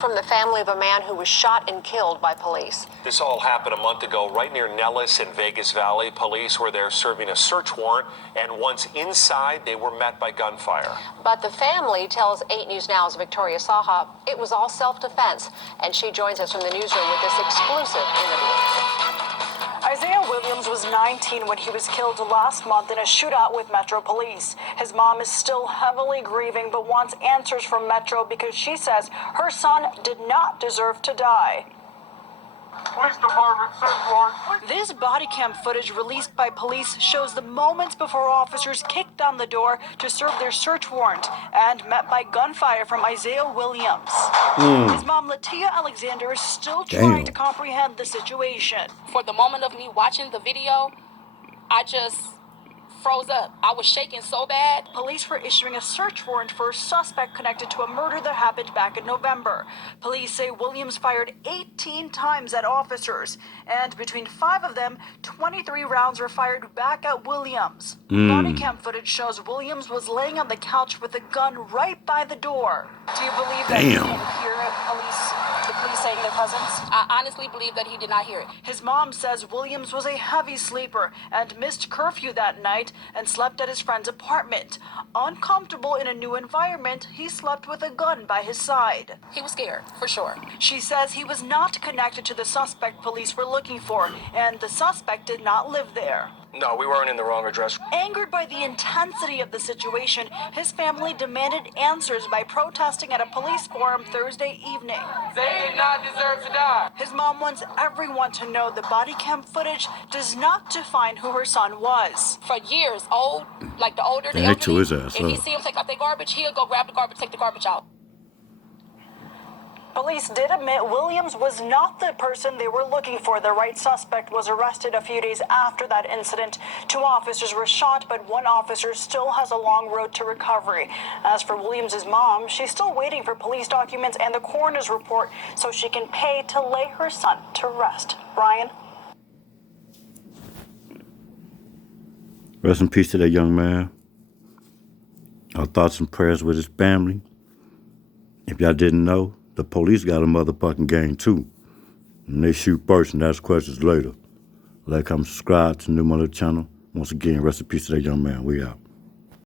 From the family of a man who was shot and killed by police. This all happened a month ago right near Nellis in Vegas Valley. Police were there serving a search warrant, and once inside, they were met by gunfire. But the family tells 8 News Now's Victoria Saha it was all self-defense, and she joins us from the newsroom with this exclusive interview. Isaiah Williams was 19 when he was killed last month in a shootout with Metro Police. His mom is still heavily grieving but wants answers from Metro because she says her son did not deserve to die. Police Department search warrant. This body cam footage released by police shows the moments before officers kicked down the door to serve their search warrant and met by gunfire from Isaiah Williams. His mom, Latia Alexander, is still trying to comprehend the situation. For the moment of me watching the video, I just froze up. I was shaking so bad. Police were issuing a search warrant for a suspect connected to a murder that happened back in November. Police say Williams fired 18 times at officers, and between 5 of them, 23 rounds were fired back at Williams. Body cam footage shows Williams was laying on the couch with a gun right by the door. Do you believe that he didn't hear the police saying their presence? I honestly believe that he did not hear it. His mom says Williams was a heavy sleeper and missed curfew that night and slept at his friend's apartment. Uncomfortable in a new environment, he slept with a gun by his side. He was scared, for sure. She says he was not connected to the suspect police were looking for, and the suspect did not live there. No, we weren't in the wrong address. Angered by the intensity of the situation, his family demanded answers by protesting at a police forum Thursday evening. They did not deserve to die. His mom wants everyone to know the body cam footage does not define who her son was. For years, like the older, the They chew his elderly, ass if he up. see him take out their garbage, he'll go grab the garbage, take the garbage out. Police did admit Williams was not the person they were looking for. The right suspect was arrested a few days after that incident. 2 officers were shot, but 1 officer still has a long road to recovery. As for Williams' mom, she's still waiting for police documents and the coroner's report so she can pay to lay her son to rest. Brian? Rest in peace to that young man. Our thoughts and prayers with his family. If y'all didn't know, the police got a motherfucking gang too. And they shoot first and ask questions later. Like, comment, subscribe to the New Mother channel. Once again, rest in peace to that young man. We out.